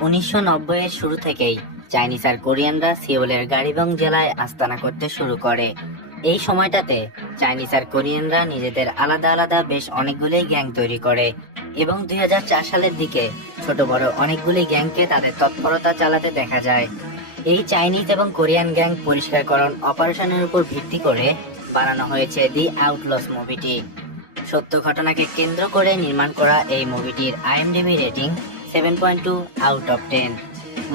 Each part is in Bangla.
উনিশশো নব্বই এর শুরু থেকেই চাইনিজ আর কোরিয়ানরা সিওলের গাড়িবং জেলায় আস্তানা করতে শুরু করে। এই সময়টাতে চাইনিজ আর কোরিয়ানরা নিজেদের আলাদা আলাদা বেশ অনেকগুলি গ্যাং তৈরি করে এবং দুই হাজার চার সালের দিকে ছোট বড় অনেকগুলি গ্যাংকে তাদের তৎপরতা চালাতে দেখা যায়। এই চাইনিজ এবং কোরিয়ান গ্যাং পরিষ্কারকরণ অপারেশনের উপর ভিত্তি করে বানানো হয়েছে দি আউটলস মুভিটি সত্য ঘটনাকে কেন্দ্র করে নির্মাণ করা এই মুভিটির IMDb rating seven point two out of ten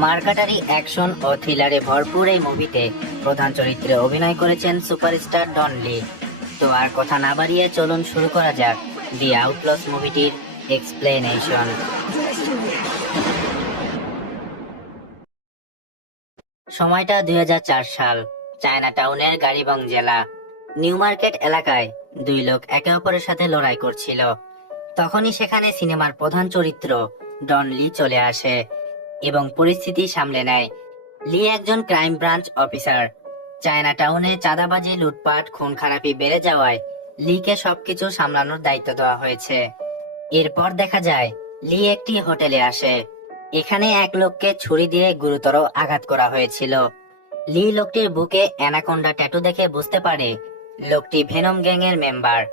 মার্কাটারি action ও থ্রিলারে ভরপুর এই মুভিতে প্রধান চরিত্রে অভিনয় করেছেন সুপারস্টার ডন লি। তো আর কথা না বাড়িয়ে চলুন শুরু করা যাক দি আউটলস মুভিটির এক্সপ্লেনেশন। সময়টা দুই হাজার চার সাল চায়না টাউনের গাড়িবং জেলা। নিউ মার্কেট এলাকায় দুই লোক একে অপরের সাথে লড়াই করছিল। তখনই সেখানে সিনেমার প্রধান চরিত্র ডন লি চলে আসে এবং পরিস্থিতি সামলে নেয়। লি একজন ক্রাইম ব্রাঞ্চ অফিসার। চায়না টাউনে চাঁদাবাজি, লুটপাট খুন খারাপি বেড়ে যাওয়ায় লিকে সবকিছু সামলানোর দায়িত্ব দেওয়া হয়েছে। এরপর দেখা যায়, লি একটি হোটেলে আসে। এখানে এক লোককে ছুরি দিয়ে গুরুতর আঘাত করা হয়েছিল। লি লোকটির বুকে অ্যানাকোন্ডা ট্যাটু দেখে বুঝতে পারে লোকটি ভেনম গ্যাং এর মেম্বার।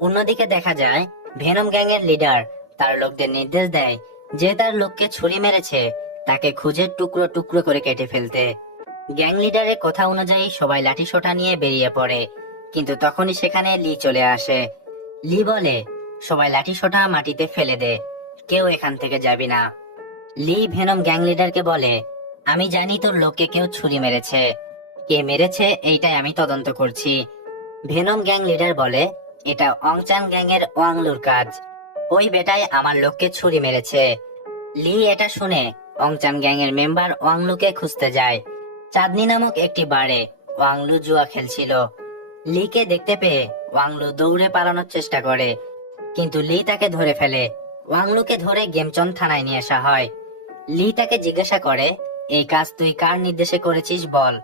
অন্যদিকে দেখা যায়, ভেনম গ্যাং এর লিডার তার লোকদের নির্দেশ দেয় যে তার লোককে ছুরি মেরেছে, তাকে খুঁজে টুকরো টুকরো করে কেটে ফেলতে। গ্যাং লিডারের কথা অনুযায়ী সবাই লাঠি সোটা নিয়ে বেরিয়ে পড়ে, কিন্তু তখনই সেখানে লি চলে আসে। লি বলে, সবাই লাঠি সোটা মাটিতে ফেলে দে, কেউ এখান থেকে যাবি না। লি ভেনম গ্যাং লিডারকে বলে, আমি জানি তোর লোককে কেউ ছুরি মেরেছে। কে মেরেছে, এইটাই আমি তদন্ত করছি। ভেনম গ্যাং লিডার বলে, এটা অংচান গ্যাং এর ওয়াংলুর কাজ। ওই বেটাই আমার লোককে ছুরি মেরেছে। লি, এটা শুনে অংচান গ্যাং এর মেম্বার ওয়াংলুকে খুঁজতে যায়। চাঁদনি নামক একটি বারে ওয়াংলু জুয়া খেলছিল। লিকে দেখতে পেয়ে ওয়াংলু দৌড়ে পালানোর চেষ্টা করে। কিন্তু লি তাকে ধরে ফেলে। ওয়াংলুকে ধরে গেমচন থানায় নিয়ে আসা হয়। লি তাকে জিজ্ঞাসা করে, এই কাজ তুই কার নির্দেশে করেছিস বল?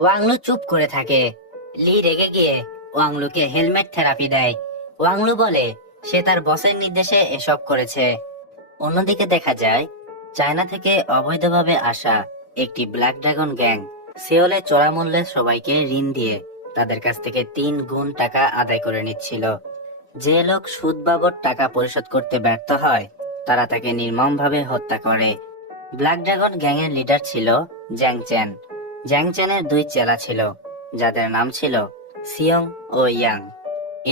ওয়াংলু চুপ করে থাকে। লি রেগে গিয়ে ওয়াংলুকে হেলমেট থেরাপি দেয়। ওয়াংলু বলে সে তার বসের নির্দেশে এসব করেছে। অন্যদিকে দেখা যায়, চায়না থেকে অবৈধভাবে আসা একটি ব্ল্যাক ড্রাগন গ্যাং, সিওলে চড়া মূল্যে সবাইকে ঋণ দিয়ে তাদের কাছ থেকে তিন গুণ টাকা আদায় করে নিচ্ছিল। যে লোক সুদ বাবদ টাকা পরিশোধ করতে ব্যর্থ হয়, তারা তাকে নির্মমভাবে হত্যা করে। ব্ল্যাক ড্রাগন গ্যাং এর লিডার ছিল জ্যাং চ্যান। জ্যাং চ্যানের দুই চেলা ছিল, যাদের নাম ছিল সিয়ং ও ইয়াং।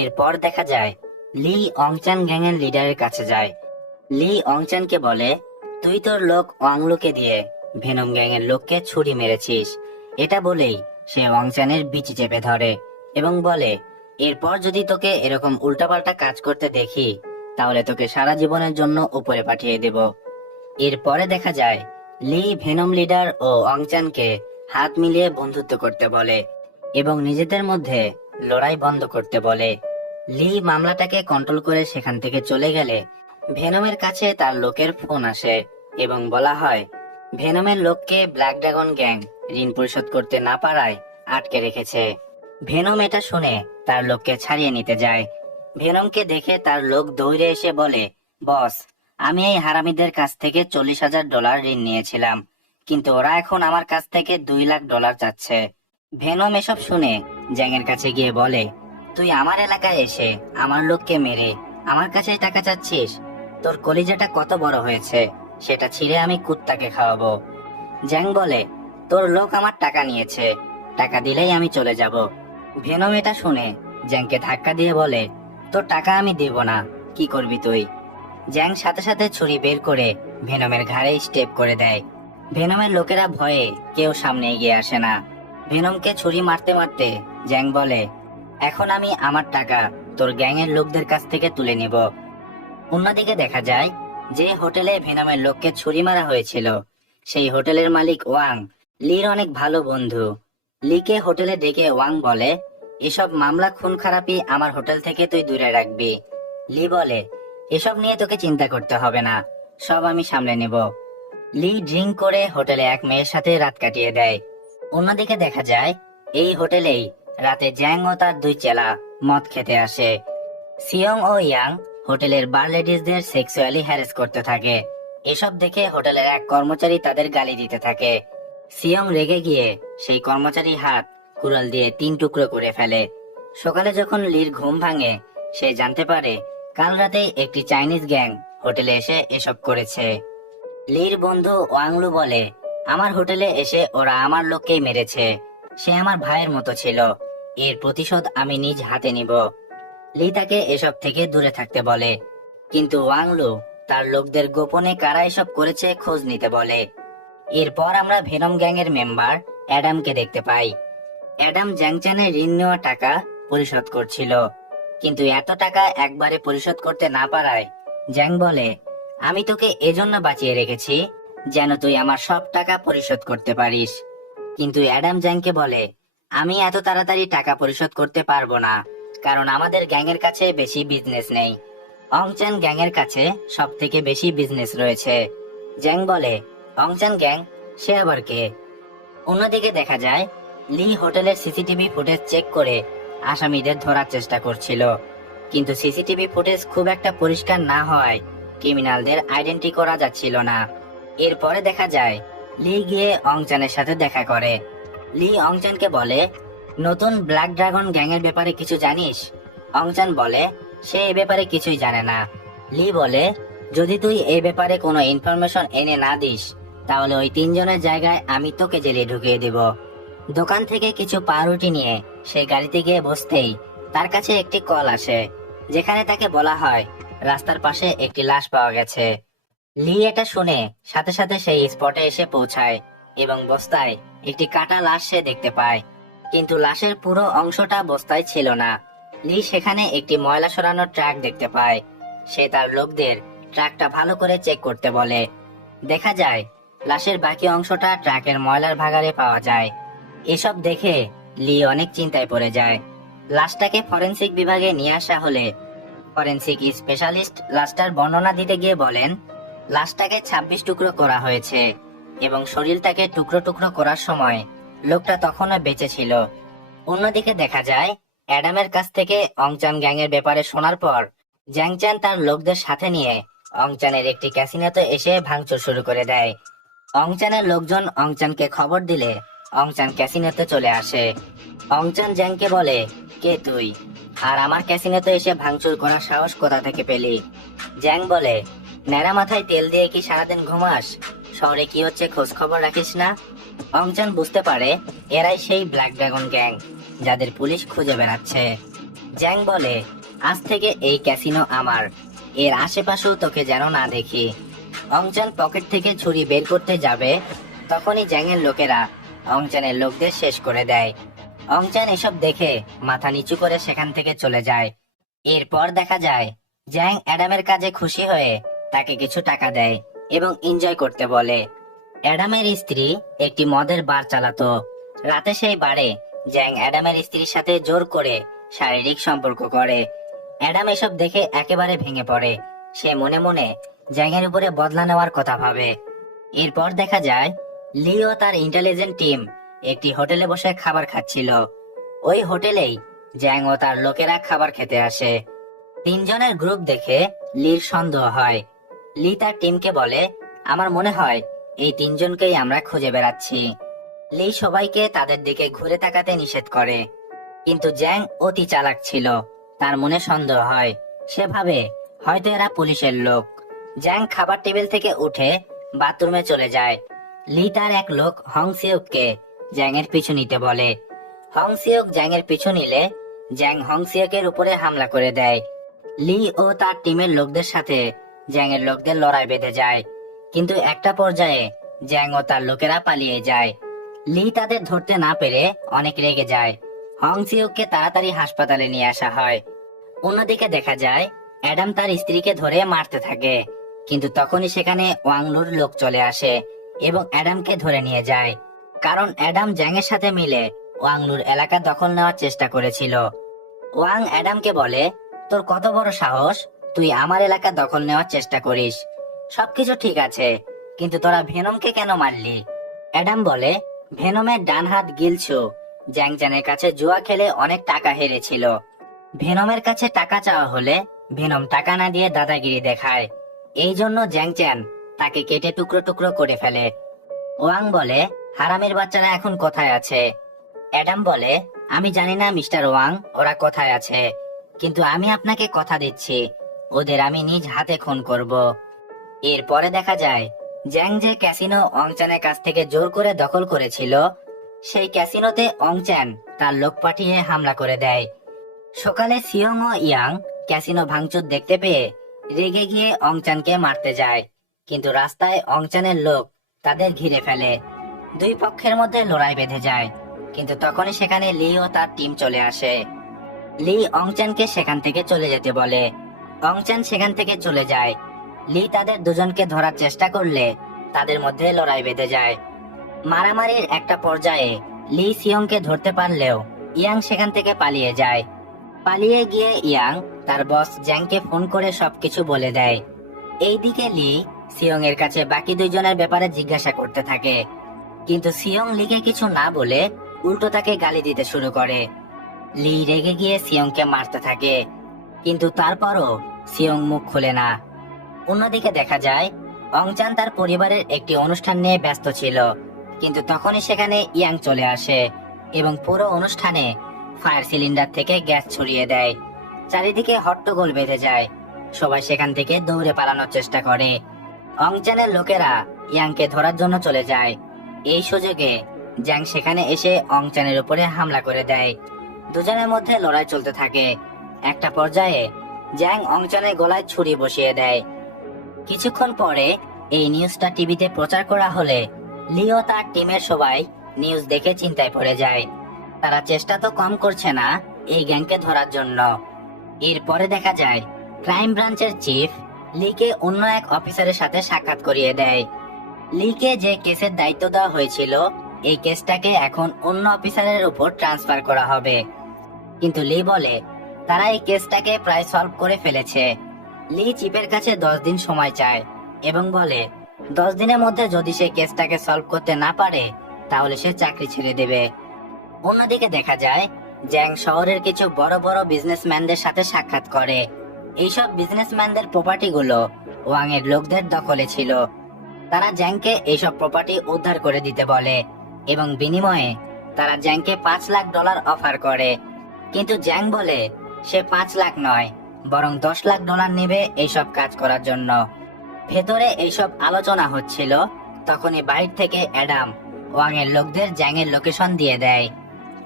এরপর দেখা যায় লি অংচান গ্যাং এর লিডারের কাছে যায়। লি অংচানকে বলে, তুই তোর লোক ওয়াংলুকে দিয়ে ভেনম গ্যাং এর লোককে ছুরি মেরেছিস। এটা বলেই সে অংচানের বিচি চেপে ধরে এবং বলে, এরপর যদি তোকে এরকম উল্টাপাল্টা কাজ করতে দেখি, তাহলে তোকে সারা জীবনের জন্য উপরে পাঠিয়ে দেব। এরপরে দেখা যায়, লি ভেনম লিডার ও অংচানকে হাত মিলিয়ে বন্ধুত্ব করতে বলে এবং নিজেদের মধ্যে লড়াই বন্ধ করতে বলে। লি মামলাটাকে কন্ট্রোল করে সেখান থেকে চলে গেলে ভেনমের কাছে তার লোকের ফোন আসে এবং বলা হয়, ভেনমের লোককে ব্ল্যাক ড্রাগন গ্যাং ঋণ পরিশোধ করতে না পারায় আটকে রেখেছে। ভেনম এটা শুনে তার লোককে ছাড়িয়ে নিতে যায়। ভেনমকে দেখে তার লোক দৌড়ে এসে বলে, বস, আমি এই হারামিদের কাছ থেকে চল্লিশ হাজার ডলার ঋণ নিয়েছিলাম, কিন্তু ওরা এখন আমার কাছ থেকে দুই লাখ ডলার চাচ্ছে। ভেনম এসব শুনে জ্যাংয়ের কাছে গিয়ে বলে তুই আমার এলাকায় এসে আমার লোককে মেরে আমার কাছে টাকা চাচ্ছিস? তোর কলিজাটা কত বড় হয়েছে, সেটা ছিঁড়ে আমি কুত্তাকে খাওয়াবো। জ্যাং বলে, তোর লোক আমার টাকা নিয়েছে, টাকা দিলেই আমি চলে যাব। ভেনম এটা শুনে জ্যাংকে ধাক্কা দিয়ে বলে, তোর টাকা আমি দেব না, কি করবি তুই? জ্যাং সাথে সাথে ছুরি বের করে ভেনমের ঘাড়ে স্টেপ করে দেয়। ভেনমের লোকেরা ভয়ে কেউ সামনে এগিয়ে আসে না। ভেনমকে ছুরি মারতে মারতে জ্যাং বলে এখন আমি আমার টাকা তোর গ্যাংয়ের লোকদের কাছ থেকে তুলে নিব। অন্যদিকে দেখা যায় যে হোটেলে ভেনমের লোককে ছুরি মারা হয়েছিল। সেই হোটেলের মালিক ওয়াং। লির অনেক ভালো বন্ধু। লিকে হোটেলে ডেকে ওয়াং বলে, এসব মামলা খুন খারাপি আমার হোটেল থেকে তুই দূরে রাখবি। লি বলে, এসব নিয়ে তোকে চিন্তা করতে হবে না, সব আমি সামলে নেব। লি ড্রিঙ্ক করে হোটেলে এক মেয়ের সাথে রাত কাটিয়ে দেয়। অন্যদিকে দেখা যায়, এই হোটেলেই রাতে জ্যাং ও তার দুই চেলা মদ খেতে আসে। সিয়ং ও ইয়াং হোটেলের বার লেডিসদের সেক্সুয়ালি হ্যারেস করতে থাকে। এসব দেখে হোটেলের এক কর্মচারী তাদের গালি দিতে থাকে। সিয়ং রেগে গিয়ে সেই কর্মচারীর হাত কুড়াল দিয়ে তিন টুকরো করে ফেলে। সকালে যখন লির ঘুম ভাঙে, সে জানতে পারে কাল রাতে একটি চাইনিজ গ্যাং হোটেলে এসে এসব করেছে। লির বন্ধু ওয়াংলু বলে, আমার হোটেলে এসে ওরা আমার লোককেই মেরেছে। সে আমার ভাইয়ের মতো ছিল। এর প্রতিশোধ আমি নিজ হাতে নিব। লি তাকে এসব থেকে দূরে থাকতে বলে। কিন্তু ওয়াংলু তার লোকদের গোপনে কারা এসব করেছে খোঁজ নিতে বলে। এরপর আমরা ভেনম গ্যাং এর মেম্বার অ্যাডামকে দেখতে পাই। অ্যাডাম জ্যাংচানের ঋণ নেওয়া টাকা পরিশোধ করছিল। কিন্তু এত টাকা একবারে পরিশোধ করতে না পারায় জ্যাং বলে, আমি তোকে এজন্য বাঁচিয়ে রেখেছি যেন তুই আমার সব টাকা পরিশোধ করতে পারিস। কিন্তু অ্যাডাম জ্যাংকে বলে আমি এত তাড়াতাড়ি টাকা পরিশোধ করতে পারব না, কারণ আমাদের গ্যাংয়ের কাছে বেশি বিজনেস নেই। অংচান গ্যাংয়ের কাছে সব থেকে বেশি বিজনেস রয়েছে। জ্যাং বলে, অংচান গ্যাং, সে আবার কে? অন্যদিকে দেখা যায়, লি হোটেলের সিসিটিভি ফুটেজ চেক করে আসামিদের ধরার চেষ্টা করছিল। কিন্তু সিসিটিভি ফুটেজ খুব একটা পরিষ্কার না হওয়ায় ক্রিমিনালদের আইডেন্টি করা যাচ্ছিল না। এরপরে দেখা যায়, লি গিয়ে অংচানের সাথে দেখা করে। লি অংচানকে বলে, নতুন ব্ল্যাক ড্রাগন গ্যাংয়ের ব্যাপারে কিছু জানিস? অংচান বলে, সে এ ব্যাপারে কিছুই জানে না। লি বলে, যদি তুই এই ব্যাপারে কোনো ইনফরমেশন এনে না দিস, তাহলে ওই তিনজনের জায়গায় আমি তোকে জেলে ঢুকিয়ে দেব। দোকান থেকে কিছু পাউরুটি নিয়ে সেই গাড়িতে গিয়ে বসতেই তার কাছে একটি কল আসে, যেখানে তাকে বলা হয়, রাস্তার পাশে একটি লাশ পাওয়া গেছে। লি এটা শুনে সাথে সাথে সেই স্পটে এসে পৌঁছায় এবং বস্তায় একটি কাটা লাশ সে দেখতে পায়। কিন্তু লাশের পুরো অংশটা বস্তায় ছিল না। লি সেখানে একটি ময়লা সরানোর ট্রাক দেখতে পায়। সে তার লোকদের ট্রাকটা ভালো করে চেক করতে বলে। দেখা যায়, লাশের বাকি অংশটা ট্রাকের ময়লার ভাগারে পাওয়া যায়। এসব দেখে লি অনেক চিন্তায় পড়ে যায়। লাশটাকে ফরেন্সিক বিভাগে নিয়ে আসা হলে ফরেন্সিক স্পেশালিস্ট লাশটার বর্ণনা দিতে গিয়ে বলেন, লাশটাকে ২৬ টুকরো করা হয়েছে। এবং শরীরটাকে টুকরো টুকরো করার সময় লোকটা তখনও বেঁচে ছিল। অন্যদিকে দেখা যায়, অ্যাডামের কাছ থেকে অংচান গ্যাংয়ের ব্যাপারে শোনার পর জ্যাংচান তার লোকদের সাথে নিয়ে অংচানের একটি ক্যাসিনোতে এসে ভাঙচুর শুরু করে দেয়। অংচানের লোকজন অংচানকে খবর দিলে অংচান ক্যাসিনোতে চলে আসে। অংচান জ্যাংকে বলে, কে তুই? আর আমার ক্যাসিনোতে এসে ভাঙচুর করার সাহস কোথা থেকে পেলি? জ্যাং বলে, ন্যাড়া মাথায় তেল দিয়ে কি সারাদিন ঘুমাস? শহরে কি হচ্ছে খোঁজ খবর রাখিস না? অংচান বুঝতে পারে, এরাই সেই ব্ল্যাক ড্রাগন গ্যাং, যাদের পুলিশ খুঁজে বেড়াচ্ছে। জ্যাং বলে, আজ থেকে এই ক্যাসিনো আমার, এর আশেপাশেও তোকে যেন না দেখি। অংচান পকেট থেকে ছুরি বের করতে যাবে, তখনই জ্যাংয়ের লোকেরা অংচানের লোকদের শেষ করে দেয়। অংচান এসব দেখে মাথা নিচু করে সেখান থেকে চলে যায়। এরপর দেখা যায়, জ্যাং অ্যাডামের কাজে খুশি হয়ে তাকে কিছু টাকা দেয়। এবং এনজয় করতে বলে। অ্যাডামের স্ত্রী একটি মদের বার চালাতো। রাতে সেই বারে জ্যাং অ্যাডামের স্ত্রীর সাথে জোর করে শারীরিক সম্পর্ক করে। অ্যাডাম এসব দেখে একেবারে ভেঙে পড়ে। সে মনে মনে জ্যাংয়ের উপরে বদলা নেওয়ার কথা ভাবে। এরপর দেখা যায় লি ও তার ইন্টেলিজেন্ট টিম একটি হোটেলে বসে খাবার খাচ্ছিল। ওই হোটেলেই জ্যাং ও তার লোকেরা খাবার খেতে আসে। তিনজনের গ্রুপ দেখে লির সন্দেহ হয়। লি তার টিমকে বলে, আমার মনে হয় এই তিনজনকেই আমরা খুঁজে বেড়াচ্ছি। লি সবাইকে তাদের দিকে ঘুরে তাকাতে নিষেধ করে। কিন্তু জ্যাং অতি চালাক ছিল। তার মনে সন্দেহ হয়, সে ভাবে হয়তো এরা পুলিশের লোক। জ্যাং খাবার টেবিল থেকে উঠে বাথরুমে চলে যায়। লি তার এক লোক হং সিওক-কে জ্যাং এর পিছু নিতে বলে। হং সিওক জ্যাং এর পিছু নিলে জ্যাং হং সিওক-এর উপরে হামলা করে দেয়। লি ও তার টিমের লোকদের সাথে জ্যাং এর লোকদের লড়াই বেঁধে যায়। কিন্তু একটা পর্যায়ে জ্যাং ও তার লোকেরা পালিয়ে যায়। লি তাদের ধরতে না পেরে অনেক রেগে যায়। হং সিউককে তাড়াতাড়ি হাসপাতালে নিয়ে আসা হয়। অন্যদিকে দেখা যায়, অ্যাডাম তার স্ত্রীকে ধরে মারতে থাকে। কিন্তু তখনই সেখানে ওয়াংলুর লোক চলে আসে এবং অ্যাডামকে ধরে নিয়ে যায়। কারণ অ্যাডাম জ্যাংয়ের সাথে মিলে ওয়াংলুর এলাকা দখল নেওয়ার চেষ্টা করেছিল। ওয়াং অ্যাডামকে বলে, তোর কত বড় সাহস? তুই আমার এলাকা দখল নেওয়ার চেষ্টা করিস। সবকিছু ঠিক আছে, কিন্তু তোরা ভেনমকে কেন মারলি? অ্যাডাম বলে, ভেনমের ডান হাত গিলছু। জ্যাংজ্যানের কাছে জুয়া খেলে অনেক টাকা হেরেছিল। ভেনমের কাছে টাকা চাওয়া হলে ভেনম টাকা না দিয়ে দাদাগিরি দেখায়। এই জন্য জ্যাংচ্যান তাকে কেটে টুকরো টুকরো করে ফেলে। ওয়াং বলে, হারামের বাচ্চারা এখন কোথায় আছে? অ্যাডাম বলে, আমি জানি না মিস্টার ওয়াং, ওরা কোথায় আছে, কিন্তু আমি আপনাকে কথা দিচ্ছি। ওদের আমি নিজ হাতে খুন করব। এরপরে দেখা যায়, জ্যাং যে ক্যাসিনো অংচানের কাছ থেকে জোর করে দখল করেছিল, সেই ক্যাসিনোতে অংচ্যান তার লোক পাঠিয়ে হামলা করে দেয়। সকালে সিয়ং ও ইয়াং ক্যাসিনো ভাঙচুর দেখতে পেয়ে রেগে গিয়ে অংচানকে মারতে যায়। কিন্তু রাস্তায় অংচানের লোক তাদের ঘিরে ফেলে। দুই পক্ষের মধ্যে লড়াই বেঁধে যায়, কিন্তু তখনই সেখানে লি ও তার টিম চলে আসে। লি অংচানকে সেখান থেকে চলে যেতে বলে। অংচান সেখান থেকে চলে যায়। লি তাদের দুজনকে ধরার চেষ্টা করলে তাদের মধ্যে লড়াই বেঁধে যায়। মারামারির একটা পর্যায়ে লি সিয়ংকে ধরতে পারলেও ইয়াং সেখান থেকে পালিয়ে যায়। পালিয়ে গিয়ে ইয়াং তার বস জ্যাংকে ফোন করে সবকিছু বলে দেয়। এইদিকে লি সিয়ং এর কাছে বাকি দুইজনের ব্যাপারে জিজ্ঞাসা করতে থাকে। কিন্তু সিয়ং লিকে কিছু না বলে উল্টো তাকে গালি দিতে শুরু করে। লি রেগে গিয়ে সিয়ংকে মারতে থাকে। কিন্তু তারপরও সিয়ং মুখ খুলে না। অন্যদিকে দেখা যায়, অংচান তার পরিবারের একটি অনুষ্ঠান নিয়ে ব্যস্ত ছিল, কিন্তু তখনই সেখানে ইয়াং চলে আসে এবং পুরো অনুষ্ঠানে ফায়ার সিলিন্ডার থেকে গ্যাস ছড়িয়ে দেয়। চারিদিকে হট্টগোল বেঁধে যায়। সবাই সেখান থেকে দৌড়ে পালানোর চেষ্টা করে। অংচানের লোকেরা ইয়াংকে ধরার জন্য চলে যায়। এই সুযোগে জ্যাং সেখানে এসে অংচানের উপরে হামলা করে দেয়। দুজনের মধ্যে লড়াই চলতে থাকে। একটা পর্যায়ে জ্যাং অংচনের গলায় ছুরি বসিয়ে দেয়। কিছুক্ষণ পরে এই নিউজটা টিভিতে প্রচার করা হলে লিও তার টিমের সবাই নিউজ দেখে চিন্তায় পড়ে যায়। তারা চেষ্টা তো কম করছে না এই গ্যাংকে ধরার জন্য। এরপরে দেখা যায়, ক্রাইম ব্রাঞ্চের চিফ লিকে অন্য এক অফিসারের সাথে সাক্ষাৎ করিয়ে দেয়। লিকে যে কেসের দায়িত্ব দেওয়া হয়েছিল, এই কেসটাকে এখন অন্য অফিসারের উপর ট্রান্সফার করা হবে। কিন্তু লি বলে তারা এই কেসটাকে প্রায় সলভ করে ফেলেছে। লি চিপের কাছে দশ দিন সময় চায় এবং বলে, দশ দিনের মধ্যে যদি সে কেসটাকে সলভ করতে না পারে, তাহলে সে চাকরি ছেড়ে দেবে। অন্যদিকে দেখা যায়, জ্যাং শহরের কিছু বড় বড় বিজনেসম্যানদের সাথে সাক্ষাৎ করে। এইসব বিজনেসম্যানদের প্রপার্টিগুলো ওয়াং এর লোকদের দখলে ছিল। তারা জ্যাংকে এইসব প্রপার্টি উদ্ধার করে দিতে বলে এবং বিনিময়ে তারা জ্যাংকে পাঁচ লাখ ডলার অফার করে। কিন্তু জ্যাং বলে সে পাঁচ লাখ নয়, বরং দশ লাখ ডলার নেবে এইসব কাজ করার জন্য। ভেতরে এইসব আলোচনা হচ্ছিল, তখনই বাইর থেকে অ্যাডাম ওয়াং এর লোকদের জ্যাং এর লোকেশন দিয়ে দেয়।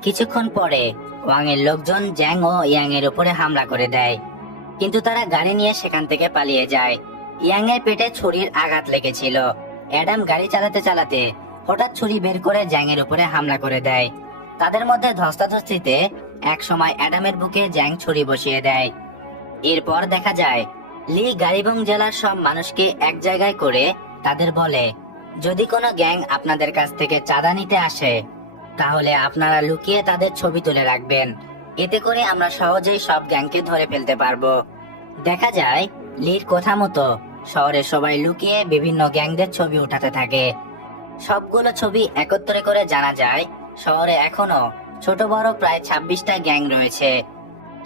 কিছুক্ষণ পরে ওয়াং এর লোকজন জ্যাং ও ইয়াং এর উপরে হামলা করে দেয়। কিন্তু তারা গাড়ি নিয়ে সেখান থেকে পালিয়ে যায়। ইয়াং এর পেটে ছুরির আঘাত লেগেছিল। অ্যাডাম গাড়ি চালাতে চালাতে হঠাৎ ছুরি বের করে জ্যাং এর উপরে হামলা করে দেয়। তাদের মধ্যে ধস্তাধস্তিতে এক সময় অ্যাডামের বুকে জ্যাং ছুরি বসিয়ে দেয়। এরপর দেখা যায়, লি গারিবং জেলার সব মানুষকে এক জায়গায় করে তাদের বলে, যদি কোনো গ্যাং আপনাদের কাছ থেকে চাঁদা নিতে আসে, তাহলে আপনারা লুকিয়ে তাদের ছবি তুলে রাখবেন। এতে করে আমরা সহজেই সব গ্যাংকে ধরে ফেলতে পারব। দেখা যায়, লির কথা মতো শহরে সবাই লুকিয়ে বিভিন্ন গ্যাংদের ছবি উঠাতে থাকে। সবগুলো ছবি একত্রে করে জানা যায়, শহরে এখনও ছোট বড় প্রায় ছাব্বিশটা গ্যাং রয়েছে।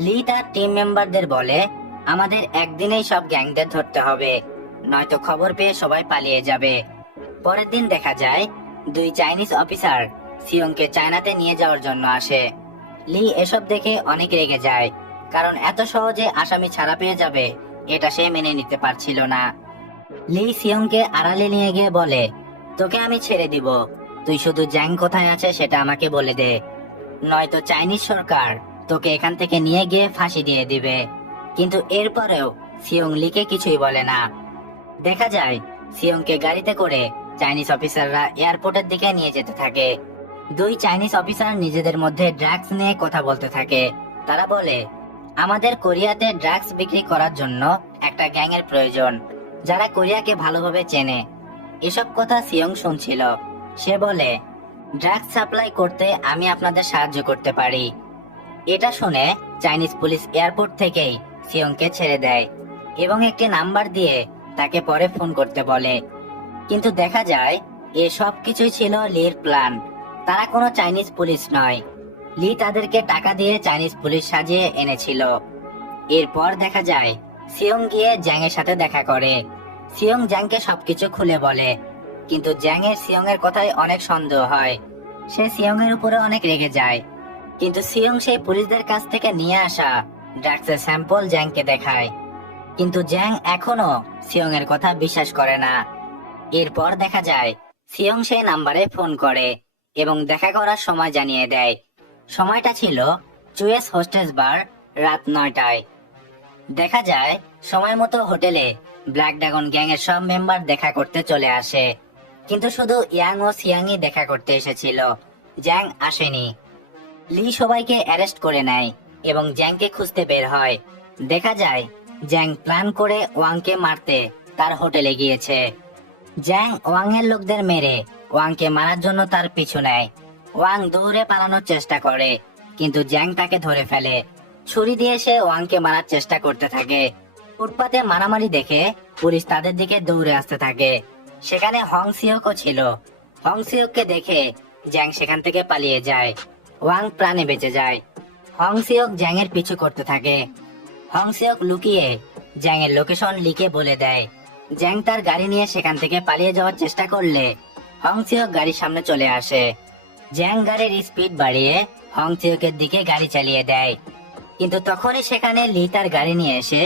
লি তার টিম মেম্বারদের বলে, আমাদের একদিনেই সব গ্যাংদের ধরতে হবে, নয়তো খবর পেয়ে সবাই পালিয়ে যাবে। পরের দিন দেখা যায়, দুই চাইনিজ অফিসার সিয়ংকে চায়নাতে নিয়ে যাওয়ার জন্য আসে। লি এসব দেখে অনেক রেগে যায়, কারণ এত সহজে আসামি ছাড়া পেয়ে যাবে, এটা সে মেনে নিতে পারছিল না। লি সিয়ংকে আড়ালে নিয়ে গিয়ে বলে, তোকে আমি ছেড়ে দিব, তুই শুধু জ্যাং কোথায় আছে সেটা আমাকে বলে দে। নয়তো চাইনিজ সরকার তোকে এখান থেকে নিয়ে গিয়ে ফাঁসি দিয়ে দিবে। কিন্তু এরপরেও সিয়ং লিকে কিছুই বলে না। দেখা যায়, সিয়ংকে গাড়িতে করে চাইনিজ অফিসাররা এয়ারপোর্টের দিকে নিয়ে যেতে থাকে। দুই চাইনিজ অফিসার নিজেদের মধ্যে ড্রাগস নিয়ে কথা বলতে থাকে। তারা বলে, আমাদের কোরিয়াতে ড্রাগস বিক্রি করার জন্য একটা গ্যাং এর প্রয়োজন, যারা কোরিয়াকে ভালোভাবে চেনে। এসব কথা সিয়ং শুনছিল। সে বলে ড্রাগস সাপ্লাই করতে আমি আপনাদের সাহায্য করতে পারি। এটা শুনে চাইনিজ পুলিশ এয়ারপোর্ট থেকেই সিয়ংকে ছেড়ে দেয় এবং একটি নাম্বার দিয়ে তাকে পরে ফোন করতে বলে। কিন্তু দেখা যায়, এ সব কিছুই ছিল লির প্ল্যান। তারা কোনো চাইনিজ পুলিশ নয়। লি তাদেরকে টাকা দিয়ে চাইনিজ পুলিশ সাজিয়ে এনেছিল। এরপর দেখা যায়, সিয়ং গিয়ে জ্যাং এর সাথে দেখা করে। সিয়ং জ্যাংকে সবকিছু খুলে বলে কিন্তু জ্যাং এর সিয়ং এর কথায় অনেক সন্দেহ হয়। সে সিয়ং এর উপরে অনেক রেগে যায়। কিন্তু সিয়ং সেই পুলিশদের কাছ থেকে নিয়ে আসা ড্রাগসের স্যাম্পল জ্যাংকে দেখায়। কিন্তু জ্যাং এখনও সিয়ং এর কথা বিশ্বাস করে না। এরপর দেখা যায়, সিয়ং সেই নাম্বারে ফোন করে এবং দেখা করার সময় জানিয়ে দেয়, সময়টা ছিল চুয়েস হোস্টেস বার রাত নয়টায়। দেখা যায়, সময় মতো হোটেলে ব্ল্যাক ড্রাগন গ্যাং এর সব মেম্বার দেখা করতে চলে আসে। কিন্তু শুধু ইয়াং ও সিয়াংই দেখা করতে এসেছিল। জ্যাং আসেনি। লি সবাইকে অ্যারেস্ট করে নেয় এবং জ্যাংকে খুঁজতে বের হয়। দেখা যায়, জ্যাং প্ল্যান করে ওয়াংকে মারতে তার হোটেলে গিয়েছে। জ্যাং ওয়াং এর লোকদের মেরে ওয়াংকে মারার জন্য তার পিছু নেয়। ওয়াং দৌড়ে পালানোর চেষ্টা করে, কিন্তু জ্যাং তাকে ধরে ফেলে। ছুরি দিয়ে সে ওয়াংকে মারার চেষ্টা করতে থাকে। ফুটপাতে মারামারি দেখে পুলিশ তাদের দিকে দৌড়ে আসতে থাকে। সেখানে হং সিওকও ছিল। হং সিওককে দেখে জ্যাং সেখান থেকে পালিয়ে যায়। ওয়াং প্রাণে বেঁচে যায়। হং সিওক জ্যাং এর পিছু করতে থাকে। হং সিওক লুকিয়ে জ্যাং এর লোকেশন লিখে বলে দেয়, জ্যাং তার গাড়ি নিয়ে সেখান থেকে পালিয়ে যাওয়ার চেষ্টা করলে হং সিওক গাড়ির সামনে চলে আসে। জ্যাং গাড়ির স্পিড বাড়িয়ে হং সিওকের দিকে গাড়ি চালিয়ে দেয়। কিন্তু তখনই সেখানে লি তার গাড়ি নিয়ে এসে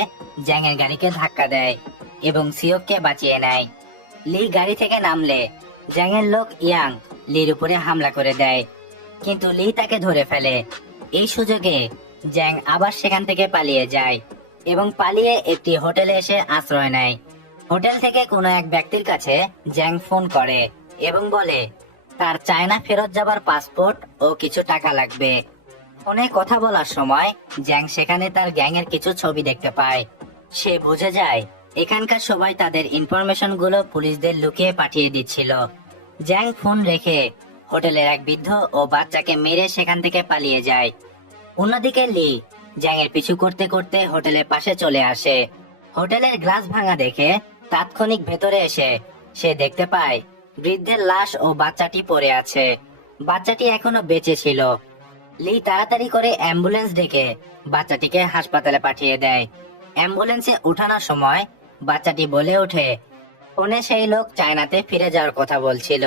জ্যাং এর গাড়িকে ধাক্কা দেয় এবং সিওককে বাঁচিয়ে নেয়। লি গাড়ি থেকে নামলে। জ্যাং এর লোক ইয়াং লির উপরে হামলা করে দেয়, কিন্তু লি তাকে ধরে ফেলে। এই সুযোগে জ্যাং আবার সেখান থেকে পালিয়ে যায় এবং পালিয়ে একটি হোটেলে এসে আশ্রয় নেয়। হোটেল থেকে কোনো এক ব্যক্তির কাছে জ্যাং ফোন করে এবং বলে, তার চায়না ফেরত যাবার পাসপোর্ট ও কিছু টাকা লাগবে। ফোনে কথা বলার সময় জ্যাং সেখানে তার গ্যাংয়ের কিছু ছবি দেখতে পায়। সে বুঝে যায় এখানকার সবাই তাদের ইনফরমেশনগুলো পুলিশদের লুকিয়ে পাঠিয়ে দিচ্ছিল। জ্যাং ফোন রেখে হোটেলের এক বৃদ্ধ ও বাচ্চাকে মেরে সেখান থেকে পালিয়ে যায়। অন্যদিকে লি জ্যাংয়ের পিছু করতে করতে হোটেলের পাশে চলে আসে। হোটেলের গ্লাস ভাঙা দেখে তাৎক্ষণিক ভেতরে এসে সে দেখতে পায় বৃদ্ধের লাশ ও বাচ্চাটি পড়ে আছে। বাচ্চাটি এখনও বেঁচে ছিল। লি তাড়াতাড়ি করে অ্যাম্বুলেন্স ডেকে বাচ্চাটিকে হাসপাতালে পাঠিয়ে দেয়। অ্যাম্বুলেন্সে ওঠানোর সময় বাচ্চাটি বলে ওঠে, ফোনে সেই লোক চায়নাতে ফিরে যাওয়ার কথা বলছিল।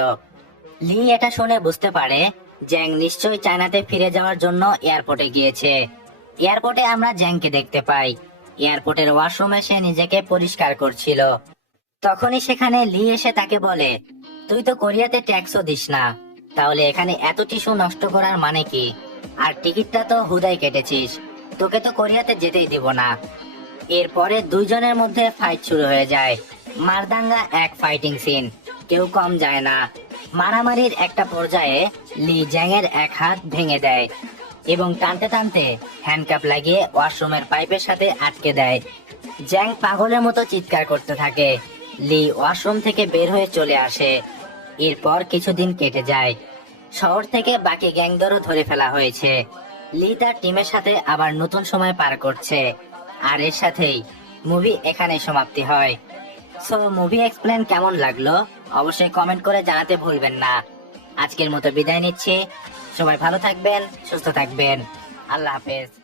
লি এটা শুনে বুঝতে পারে, জ্যাং নিশ্চয়ই চায়নাতে ফিরে যাওয়ার জন্য এয়ারপোর্টে গিয়েছে। এয়ারপোর্টে আমরা জ্যাংকে দেখতে পাই। এয়ারপোর্টের ওয়াশরুমে সে নিজেকে পরিষ্কার করছিল। তখনই সেখানে লি এসে তাকে বলে, তুই তো কোরিয়াতে ট্যাক্সও দিস না। তাহলে এখানে এত টিস্যু নষ্ট করার মানে কি? আর টিকিটটা তো হুদাই কেটেছিস। তোকে তো কোরিয়াতে যেতেই দিব না। এরপরে দুইজনের মধ্যে ফাইট শুরু হয়ে যায়। মারদাঙ্গা এক ফাইটিং সিন কেউ কম যায় না। মারামারির একটা পর্যায়ে লি জ্যাংয়ের এক হাত ভেঙে দেয় এবং টানতে টানতে হ্যান্ডকাপ লাগিয়ে ওয়াশরুমের পাইপের সাথে আটকে দেয়। জ্যাং পাগলের মতো চিৎকার করতে থাকে। লি ওয়াশরুম থেকে বের হয়ে চলে আসে। এরপর কিছুদিন কেটে যায়। শহর থেকে বাকি গ্যাংদেরও ধরে ফেলা হয়েছে। লি তার টিমের সাথে আবার নতুন সময় পার করছে। আর এর সাথেই মুভি এখানে সমাপ্তি হয়। সো মুভি এক্সপ্লেন কেমন লাগল? অবশ্যই কমেন্ট করে জানাতে ভুলবেন না। আজকের মতো বিদায় নিচ্ছি। সবাই ভালো থাকবেন, সুস্থ থাকবেন। আল্লাহ হাফেজ।